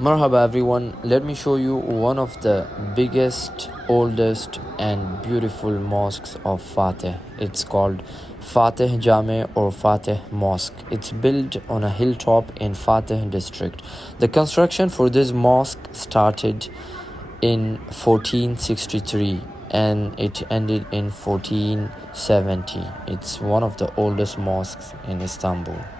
Marhaba everyone, let me show you one of the biggest, oldest and beautiful mosques of Fatih. It's called Fatih Camii or Fatih Mosque. It's built on a hilltop in Fatih district. The construction for this mosque started in 1463 and it ended in 1470. It's one of the oldest mosques in Istanbul.